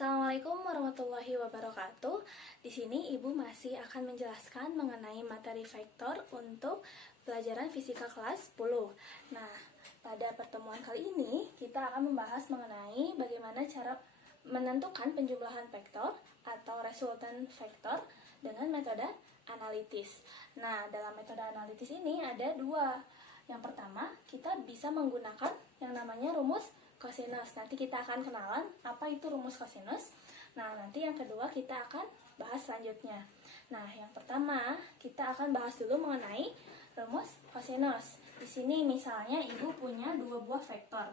Assalamualaikum warahmatullahi wabarakatuh. Di sini Ibu masih akan menjelaskan mengenai materi vektor untuk pelajaran fisika kelas 10. Nah, pada pertemuan kali ini kita akan membahas mengenai bagaimana cara menentukan penjumlahan vektor atau resultan vektor dengan metode analitis. Nah, dalam metode analitis ini ada dua. Yang pertama, kita bisa menggunakan yang namanya rumus kosinus. Nanti kita akan kenalan apa itu rumus kosinus. Nah, nanti yang kedua kita akan bahas selanjutnya. Nah, yang pertama kita akan bahas dulu mengenai rumus kosinus. Di sini misalnya Ibu punya dua buah vektor.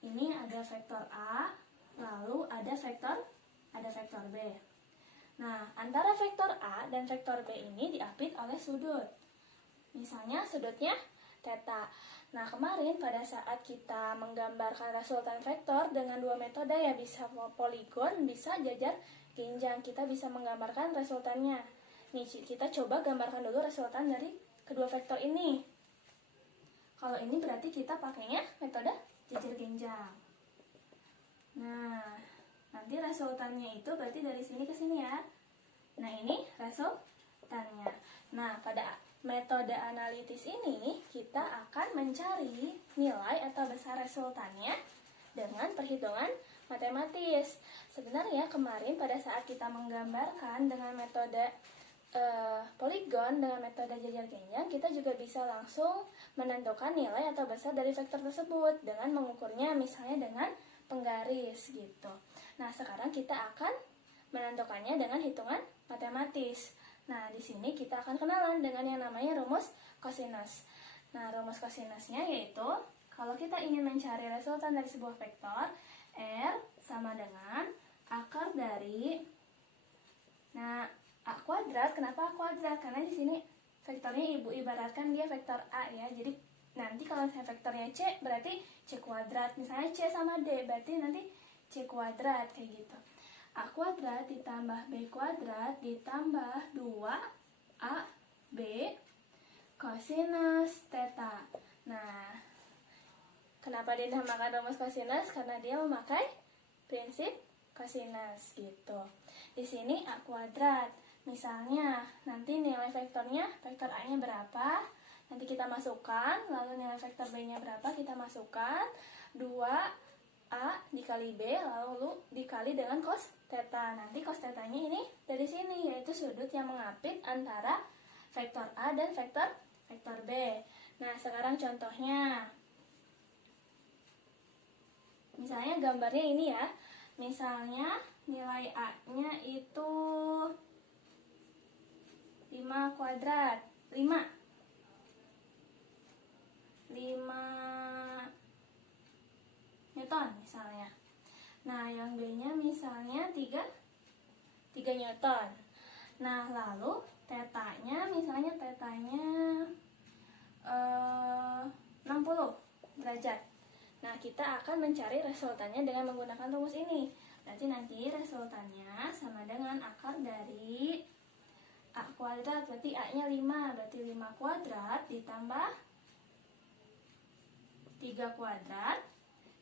Ini ada vektor A, lalu ada vektor B. Nah, antara vektor A dan vektor B ini diapit oleh sudut. Misalnya sudutnya theta. Nah, kemarin pada saat kita menggambarkan resultan vektor dengan dua metode ya, bisa poligon, bisa jajar genjang, kita bisa menggambarkan resultannya. Nih, kita coba gambarkan dulu resultan dari kedua vektor ini. Kalau ini berarti kita pakainya metode jajar genjang. Nah, nanti resultannya itu berarti dari sini ke sini ya. Nah, ini resultannya. Nah, pada metode analitis ini kita akan mencari nilai atau besar resultannya dengan perhitungan matematis. Sebenarnya kemarin pada saat kita menggambarkan dengan metode poligon dengan metode jajar genjang, kita juga bisa langsung menentukan nilai atau besar dari vektor tersebut dengan mengukurnya misalnya dengan penggaris gitu. Nah, sekarang kita akan menentukannya dengan hitungan matematis. Nah, di sini kita akan kenalan dengan yang namanya rumus kosinus. Nah, rumus kosinusnya yaitu kalau kita ingin mencari resultan dari sebuah vektor, R sama dengan akar dari A kuadrat. Kenapa A kuadrat? Karena di sini vektornya Ibu ibaratkan dia vektor A ya. Jadi nanti kalau misalnya vektornya C berarti C kuadrat. Misalnya C sama D berarti nanti C kuadrat kayak gitu. A kuadrat ditambah B kuadrat ditambah 2AB kosinus theta. Nah, kenapa dinamakan rumus kosinus? Karena dia memakai prinsip kosinus gitu. Di sini A kuadrat. Misalnya, nanti nilai vektornya, vektor A-nya berapa? Nanti kita masukkan, lalu nilai vektor B-nya berapa? Kita masukkan 2A dikali B, lalu dikali dengan cos theta. Nanti cos theta-nya ini dari sini, yaitu sudut yang mengapit antara vektor A dan vektor B. Nah, sekarang contohnya. Misalnya gambarnya ini ya. Misalnya nilai A-nya itu 5 kuadrat. 5 Newton misalnya. Nah, yang B-nya misalnya 3 Newton. Nah, lalu tetanya misalnya 60 derajat. Nah, kita akan mencari resultannya dengan menggunakan rumus ini. Nanti resultannya sama dengan akar dari A kuadrat, berarti A-nya 5, berarti 5 kuadrat ditambah 3 kuadrat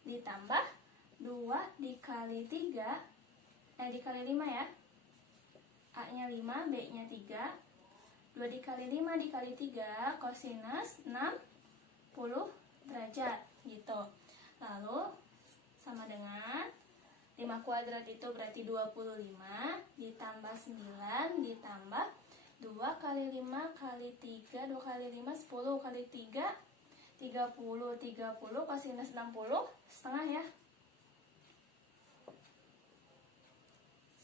ditambah 2 dikali 3 dikali 5 ya. A-nya 5, B-nya 3. 2 dikali 5 dikali 3 kosinus 60 derajat gitu. Lalu sama dengan 5 kuadrat itu berarti 25 ditambah 9 ditambah 2 kali 5 kali 3, 2 kali 5 10 kali 3 30 kosinus 60 setengah ya.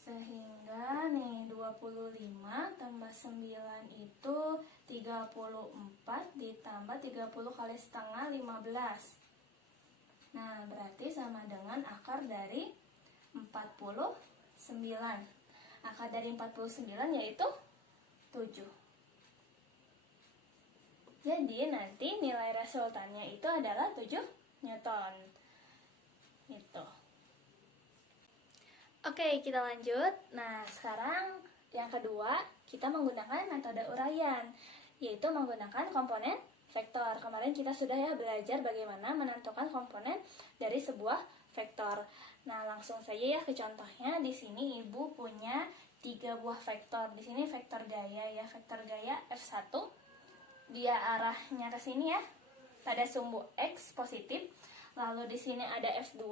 Sehingga nih 25 tambah 9 itu 34 ditambah 30 kali setengah 15. Nah, berarti sama dengan akar dari 49. Akar dari 49 yaitu 7. Jadi nanti nilai resultannya itu adalah 7 Newton. Gitu. Oke, kita lanjut. Nah, sekarang yang kedua, kita menggunakan metode uraian, yaitu menggunakan komponen vektor. Kemarin kita sudah ya belajar bagaimana menentukan komponen dari sebuah vektor. Nah, langsung saja ya ke contohnya. Di sini Ibu punya 3 buah vektor. Di sini vektor gaya ya, vektor gaya F1. Dia arahnya ke sini ya, pada sumbu X positif. Lalu di sini ada F2.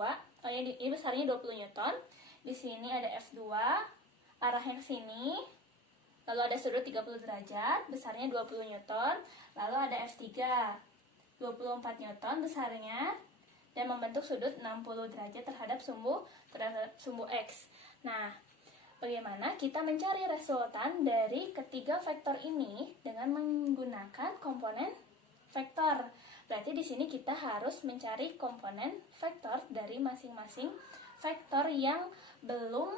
Oh ya, ini besarnya 20 Newton. Di sini ada F2, arahnya ke sini. Lalu ada sudut 30 derajat, besarnya 20 Newton. Lalu ada F3, 24 Newton besarnya, dan membentuk sudut 60 derajat terhadap sumbu X. Nah, bagaimana kita mencari resultan dari ketiga vektor ini dengan menggunakan komponen vektor? Berarti di sini kita harus mencari komponen vektor dari masing-masing vektor yang belum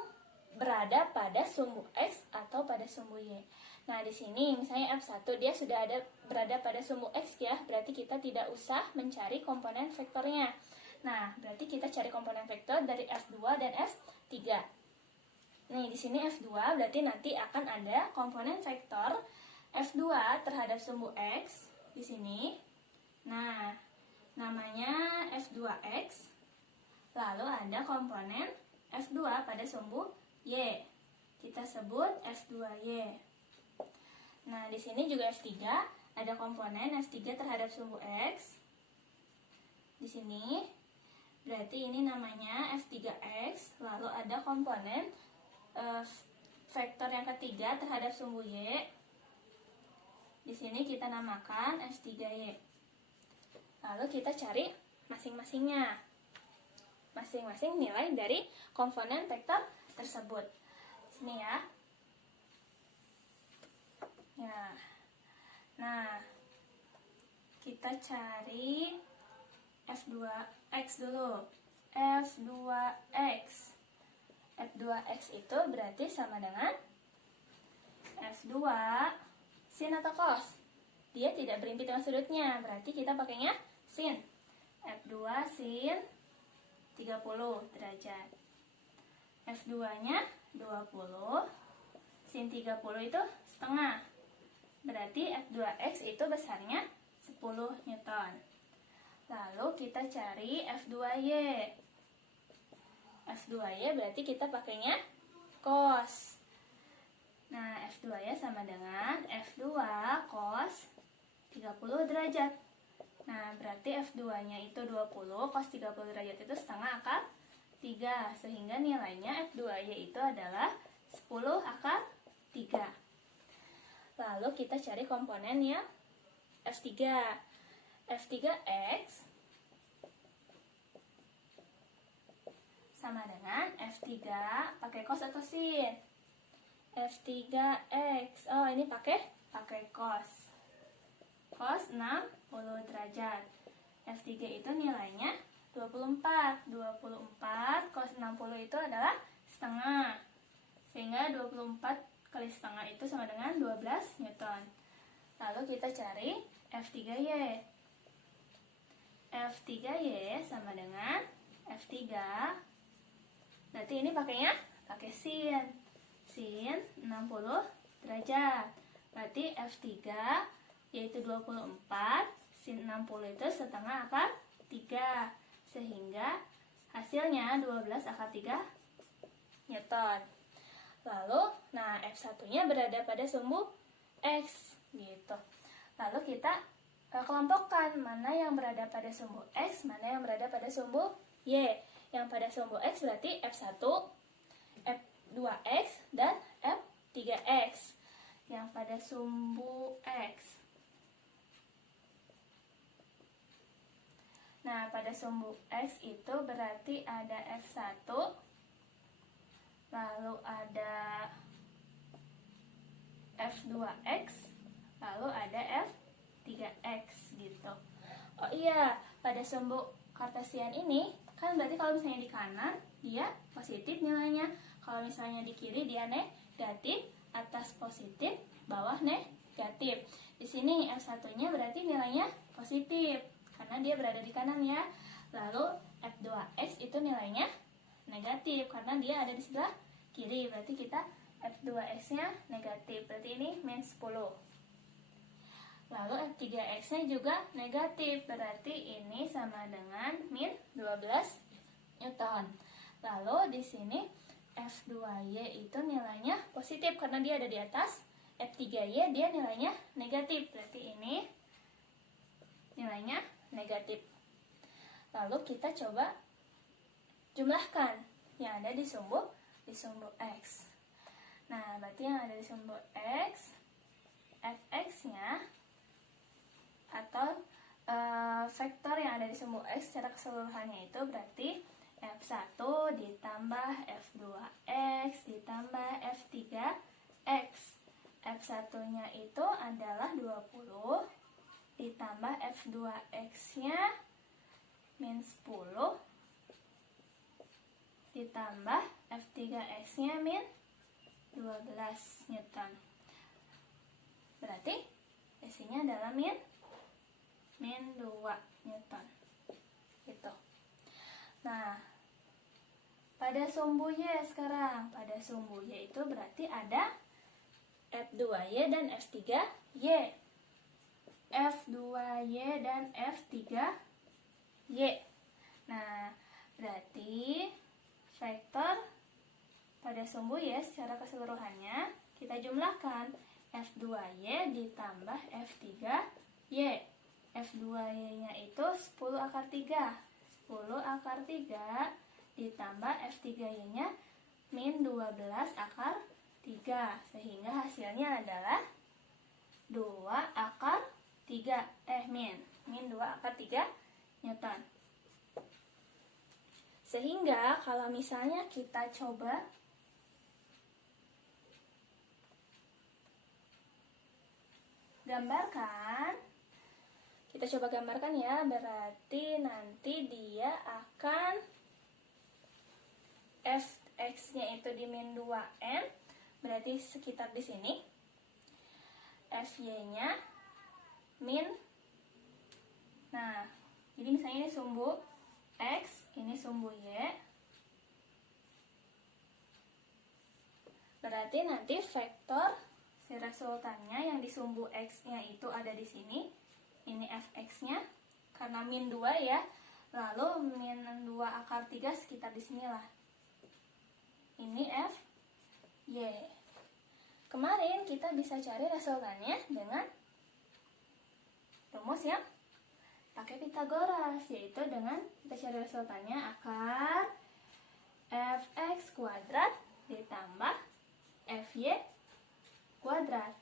berada pada sumbu X atau pada sumbu Y. Nah, di sini misalnya F1 dia sudah berada pada sumbu X ya, berarti kita tidak usah mencari komponen vektornya. Nah, berarti kita cari komponen vektor dari F2 dan F3. Nih, di sini F2 berarti nanti akan ada komponen vektor F2 terhadap sumbu X di sini. Nah, namanya F2X. Lalu ada komponen F2 pada sumbu Y. Kita sebut F2Y. Nah, di sini juga F3 ada komponen F3 terhadap sumbu X. Di sini berarti ini namanya F3X. Lalu ada komponen vektor yang ketiga terhadap sumbu Y. Di sini kita namakan F3Y. Lalu kita cari masing-masingnya. Masing-masing nilai dari komponen vektor tersebut. Sini ya. Ya. Nah, kita cari F2X dulu. F2X. F2X itu berarti sama dengan F2 sin atau cos. Dia tidak berimpit dengan sudutnya, berarti kita pakainya sin. F2 sin 30 derajat. F2-nya 20, sin 30 itu setengah. Berarti F2X itu besarnya 10 Newton. Lalu kita cari F2Y. F2Y berarti kita pakainya cos. Nah, F2Y sama dengan F2 cos 30 derajat. Nah, berarti F2-nya itu 20, cos 30 derajat itu setengah akar 3, sehingga nilainya F2Y itu adalah 10 akar 3. Lalu kita cari komponen yang F3. F3X sama dengan F3 pakai cos atau sin? F3X. Oh, ini pakai cos. Cos 60 derajat. F3 itu nilainya 24 cos 60 itu adalah setengah, sehingga 24 kali setengah itu sama dengan 12 Newton. Lalu kita cari F3Y. F3Y sama dengan F3, berarti ini pakainya pakai sin 60 derajat. Berarti F3 yaitu 24, sin 60 itu setengah akar 3, sehingga hasilnya 12 akar 3 Newton. Lalu, nah F1-nya berada pada sumbu X gitu. Lalu kita kelompokkan mana yang berada pada sumbu X, mana yang berada pada sumbu Y. Yang pada sumbu X berarti F1, F2X, dan F3X. Yang pada sumbu X. Nah, pada sumbu X itu berarti ada F1, lalu ada F2X, lalu ada F3X gitu. Oh iya, pada sumbu kartesian ini kan berarti kalau misalnya di kanan dia positif nilainya, kalau misalnya di kiri dia negatif, atas positif, bawah negatif. Di sini F1-nya berarti nilainya positif karena dia berada di kanan ya. Lalu F2X itu nilainya negatif karena dia ada di sebelah kiri. Berarti kita F2X-nya negatif. Berarti ini min 10. Lalu F3X-nya juga negatif. Berarti ini sama dengan min 12 Newton. Lalu di sini F2Y itu nilainya positif karena dia ada di atas. F3Y dia nilainya negatif, berarti ini nilainya negatif. Lalu kita coba jumlahkan yang ada di sumbu X. Nah, berarti yang ada di sumbu X, Fx-nya atau vektor yang ada di sumbu X secara keseluruhannya itu berarti F1 ditambah F2X ditambah F3X. F1-nya itu adalah 20 ditambah F2X-nya min 10 ditambah F3X-nya min 12 Newton. Berarti isinya adalah min 2 Newton. Gitu. Nah, pada sumbu Y sekarang. Pada sumbu Y itu berarti ada F2Y dan F3Y. F2Y dan F3Y. Nah, berarti vektor pada sumbu Y secara keseluruhannya kita jumlahkan F2Y ditambah F3Y. F2Y-nya itu 10 akar 3. 10 akar 3 ditambah F3Y-nya min 12 akar 3. Sehingga hasilnya adalah 2 akar 3. Min 2 akar 3 Newton. Sehingga kalau misalnya kita coba gambarkan, ya, berarti nanti dia akan Fx-nya itu di min 2n, berarti sekitar di sini. Fy-nya min, nah, jadi misalnya ini sumbu X, ini sumbu Y, berarti nanti vektor si resultannya yang di sumbu X-nya itu ada di sini. Ini Fx-nya karena min 2 ya. Lalu min 2 akar 3 sekitar di sinilah. Ini Fy. Kemarin kita bisa cari resultannya dengan rumus yang pakai Pitagoras, yaitu dengan kita cari resultannya akar Fx kuadrat ditambah Fy kuadrat.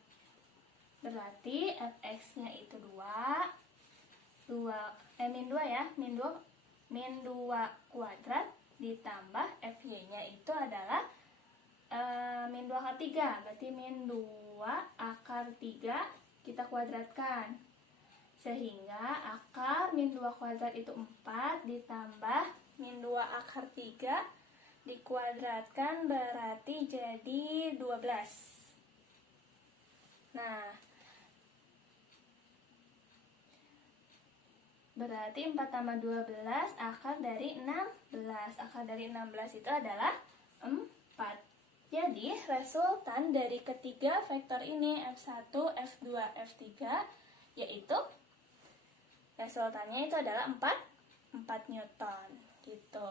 Berarti Fx-nya itu min 2 ya, min 2 kuadrat ditambah Fy-nya itu adalah min 2 akar 3. Berarti min 2 akar 3 kita kuadratkan. Sehingga akar min 2 kuadrat itu 4 ditambah min 2 akar 3 dikuadratkan berarti jadi 12. Nah, berarti 4 tambah 12 akar dari 16. Akar dari 16 itu adalah 4. Jadi resultan dari ketiga vektor ini F1, F2, F3 yaitu resultannya itu adalah 4 Newton gitu.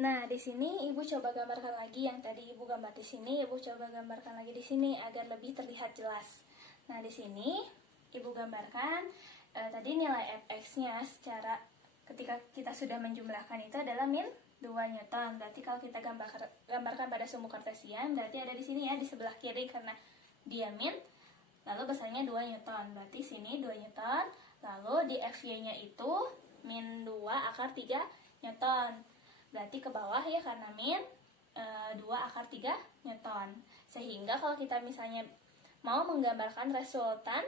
Nah, di sini Ibu coba gambarkan lagi yang tadi Ibu gambar di sini, Ibu coba gambarkan lagi di sini agar lebih terlihat jelas. Nah, di sini Ibu gambarkan tadi nilai Fx-nya secara ketika kita sudah menjumlahkan itu adalah min 2 Newton. Berarti kalau kita gambarkan pada sumbu kartesian berarti ada di sini ya, di sebelah kiri karena dia min, lalu besarnya 2 Newton. Berarti sini 2 Newton, lalu di Fy-nya itu min 2 akar 3 Newton. Berarti ke bawah ya karena min 2 akar 3 Newton. Sehingga kalau kita misalnya mau menggambarkan resultan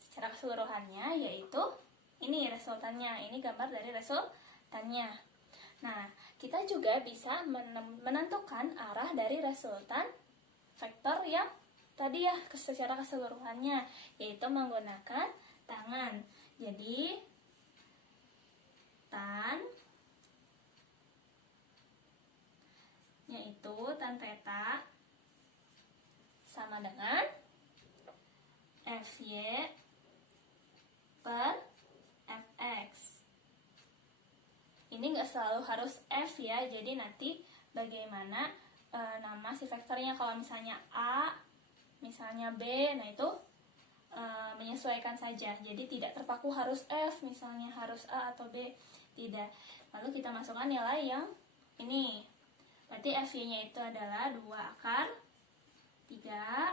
secara keseluruhannya, yaitu ini resultannya, ini gambar dari resultannya. Nah, kita juga bisa menentukan arah dari resultan vektor yang tadi ya secara keseluruhannya, yaitu menggunakan tangan. Jadi tan yaitu tan theta sama dengan Fy per Fx. ini nggak selalu harus F ya, jadi nanti bagaimana nama si vektornya. Kalau misalnya A, misalnya B, nah itu menyesuaikan saja, jadi tidak terpaku harus F, misalnya harus A atau B, tidak. Lalu kita masukkan nilai yang ini, berarti FY-nya itu adalah 2 akar 3,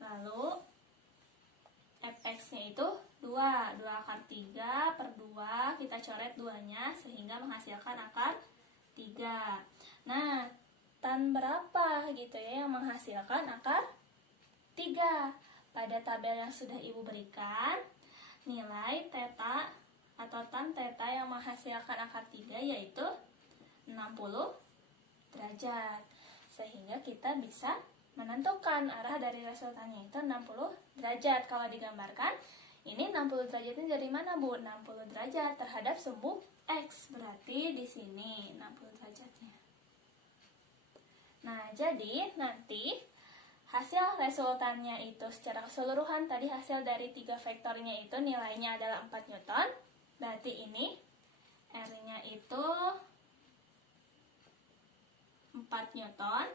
lalu Fx-nya itu 2 akar 3 per 2, kita coret 2-nya sehingga menghasilkan akar 3. Nah, tan berapa gitu ya yang menghasilkan akar 3? Pada tabel yang sudah Ibu berikan, nilai theta atau tan theta yang menghasilkan akar 3 yaitu 60 derajat. Sehingga kita bisa menentukan arah dari resultannya itu 60 derajat. Kalau digambarkan, ini 60 derajat ini dari mana, Bu? 60 derajat terhadap sumbu X. Berarti di sini 60 derajatnya. Nah, jadi nanti hasil resultannya itu secara keseluruhan, tadi hasil dari 3 vektornya itu nilainya adalah 4 Newton. Berarti ini R-nya itu 4 Newton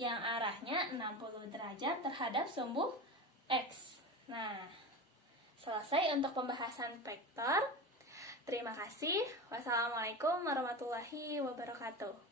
yang arahnya 60 derajat terhadap sumbu X. Nah, selesai untuk pembahasan vektor. Terima kasih. Wassalamualaikum warahmatullahi wabarakatuh.